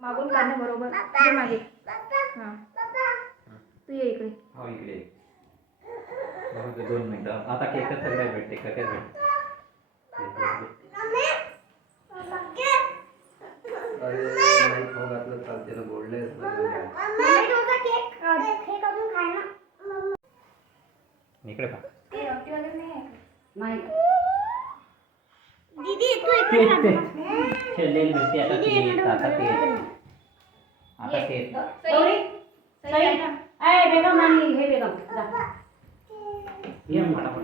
मागून काढणं बरोबर. ये मागे. हां. तू ये इकडे. हो इकडे दोन मिनिटं. आता केकच सगळे भेटते केकच भेटते. अरे नाही खाऊ ते नाही आहे. नाही छेडलेली भेटते आता ते आता ते आता ते गौरी सई ऐ बेगम आणि हे बेगम जा. ये फटाफट.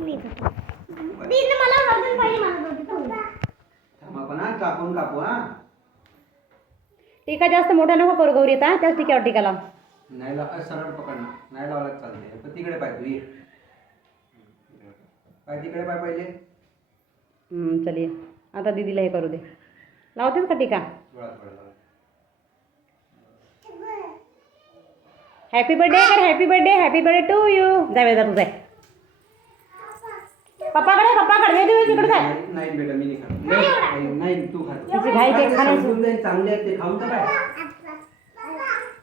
थांबा पण हा कापून कापू हा. टीका जास्त मोठा नको करू गौरी आता. त्याच टिक्यावर टीका लाव. नाही लाव सरळ पकडणं. नाही लावला तर चालते पण तिकडे पाय तू तिकडे पाय पहिले? हम्म, चलिये आता दीदीला हे करू दे. लावतेस का टीका? हॅपी बर्थडे कर. Happy birthday happy birthday to you जा वेदा तुझा पप्पाकडे पप्पाकडे. वेदी वेदी तिकडे जाय. नाही नाही बेटा मी नाही खात. नाही, नाही तू खा. तिची घाई खाण्याची. जाईल चांगले आहेत ते. खाऊन तर काय?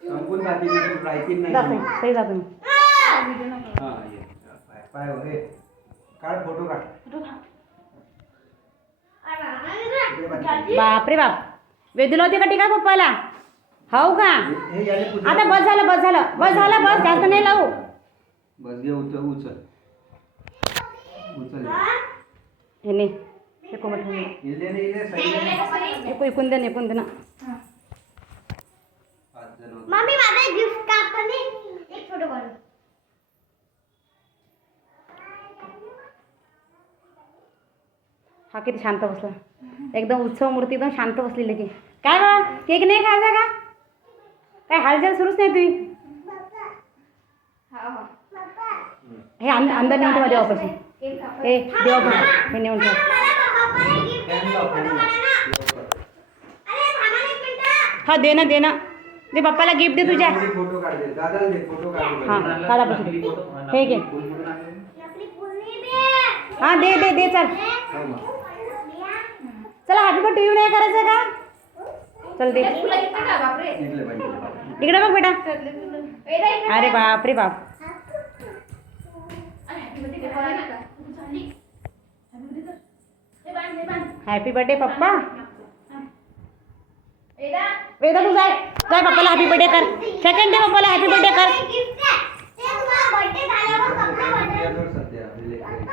संपून जाते तू राहतील जा नाही. तुम्ही सही जा तुम्ही हा ये. पाय पाय हो, हे काढ फोटो काढ. बापरे बाप. वेदीला होती का टीका पप्पाला? हो का आता बस झालं बस झालं. बस झालं बस. जास्त नाही लावू. बस घे उचल उचल. उचल. हे ने हे कोमट इकून दे. ना दे. मम्मी माझा एक गिफ्ट कापणे एक फोटो काढू. हा किती शांत बसला. एकदम उत्सव मूर्ती एकदम शांत बसलेली की काय बा? केक नाही खायचा का? काय हालचाल सुरूच नाही तुझी? हा. हा हे अंद अंदर नेऊन ठेवा काप हे देवापाशी. हे नेऊन ठेव. हा दे ना. दे ना दे पप्पाला गिफ्ट दे तुझ्या. मुली फोटो काढ दे दादाला दे फोटो काढ दे. हा फोटो? हे घे. हा दे दे दे चल. हा. चला हॅपी बर्थडे यू नाही करायचं का? चल दे. इकडे बघ बेटा. अरे बाप रे बाप. हॅपी बर्थडे पप्पा. वेदा, वेदा तू जाय. जाय पप्पाला हॅपी बर्थडे कर. सेकंड डे पप्पाला हॅपी बर्थडे कर गिफ्ट आहे ते तुम्हाला बर्थडे झाल्यावर कपडे बर्थडे याच्यावर सध्या इले- आणि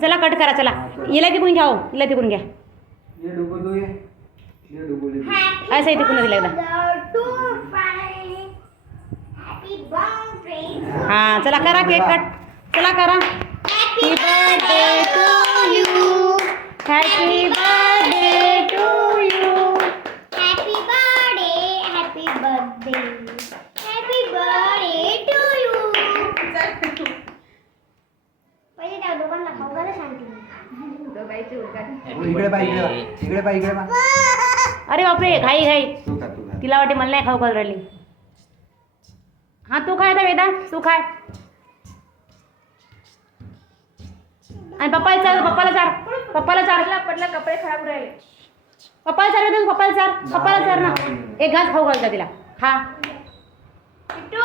चला कट करा चला. हिला तिकून घ्या हो हिला तिकून घ्या. ये. डुबू तू ये ये. डुबू ले. असं आहे तिकून दिला एकदा. हां चला करा केक कट चला करा. Happy birthday to you happy birthday to you happy birthday happy birthday happy birthday to you पहिले त्या दोघांना खाऊ घाला शांती दोघांचे उद्घाटन. Happy इकडे पाय इकडे birthday. पाय. इकडे पाय इकडे पाय. अरे बापरे घाई घाई. तू खा तू खा. तिला वाटे मला नाही खाऊ घालून राहिली. हां तू खाय आता वेदा तू खाय आणि पप्पाला चार पप्पाला चार. पप्पाला चार. पडला पडला कपडे खराब राहिले. पप्पाला चार वेदा पप्पाला चार. पप्पाला चार ना. एक घास खाऊ घाल जा तिला. किट्टू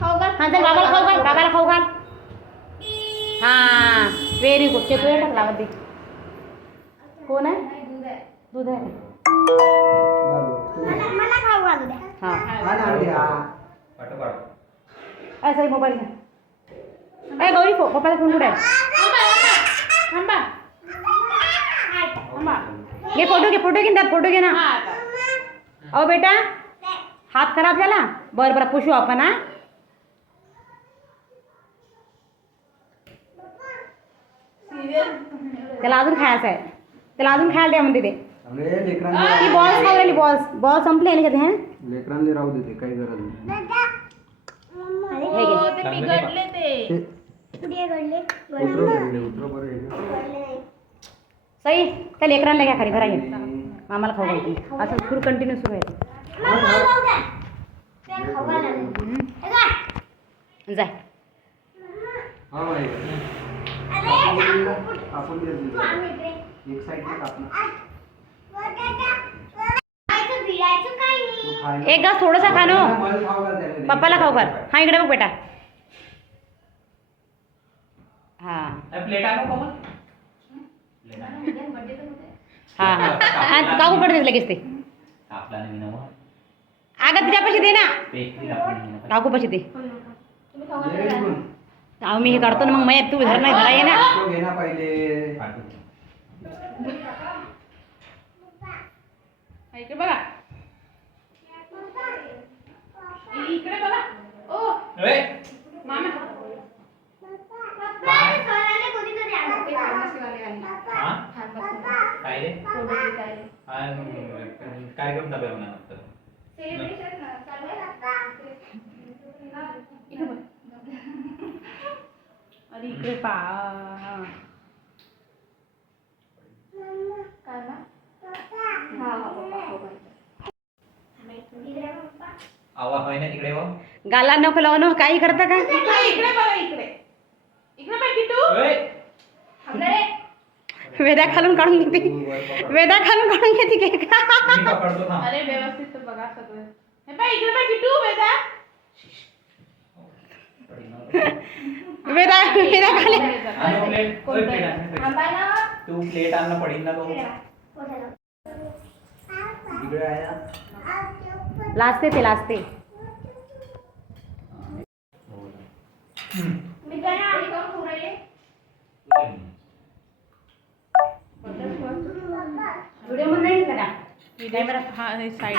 खाऊ घाल. हां चल बाबाला खाऊ घाल बाबाला खाऊ घाल. हां व्हेरी गुड ते तुझ्या टाकला दे. कोण आहे दूध आहे. हाँ। हा हा. मोबाईल घ्या ए गौरी फो पप्पाला फ़ोन कुठे आहे थांबा। थांबा। घे फ़ोटो घे फ़ोटो घे त्यात फ़ोटो घे ना। अहो बेटा। हात खराब झाला बरं बरं पुशू आपण हा. त्याला अजून खायचं आहे त्याला अजून खायला द्या म्हणते ते अरे लेकरांना ती बॉल्स खाऊ राहिली बॉल्स बॉल संपले ना कधी हा? लेकरांना राहू दे ते काही गरज नाही. हे घे. हो, ते बिघडले ते. उतरव घडले, उतरव बरं हे. सई त्या लेकरांना घ्या खाली घरा घे मामाला खाऊ घालतो. असं सुरू कंटिन्यू सुरू आहे. ते. हे? जाय हा बाई. आपण. आण. एक साईड एक घास थोडासा खा ना. पप्पाला खाऊ घाल. हा इकडे बघ बेटा. हा. प्लेट आणू का मग प्लेट आणू. बर्थडे तर होते हा हा. हा काकू कडे लगेच ते अगं तिच्यापाशी दे ना. काकू पाशी दे. घाला. इकडून. अहो मी हे काढतो ना मग मग तू धर नाही धरा ये ना. इकडे बघा. इकडे बघा. ओ. मामा. कार्यक्रम चालू आहे म्हणा नंतर. अरे इकडे पा काय ना हा हा पप्पा हो बाई. इकडे बघ पप्पा. आवा होय ना तिकडे हो. गाला नको लावून हो, काही करता का इकडे बघा इकडे इकडे. बघ किटू ओय. थांबले रे. वेदा खालून काढून घेते. वेदा खालून काढून घेते केक मी पकडतो थांब. अरे व्यवस्थित तर बघा सगळं. हे बाई इकडे बघ किटू बेटा वेदा वेदा खाली. आणू प्लेट ओय, प्लेट आण, प्लेट. थांबा ना. तू प्लेट आणणं पडीन ना तो कोणाला? इकडे आहे ना लाजते ते लाजते मी काय आधी काऊन खाऊ राहिले. व्हिडिओमध्ये नाही घेतला का कॅमेरा हा साईड.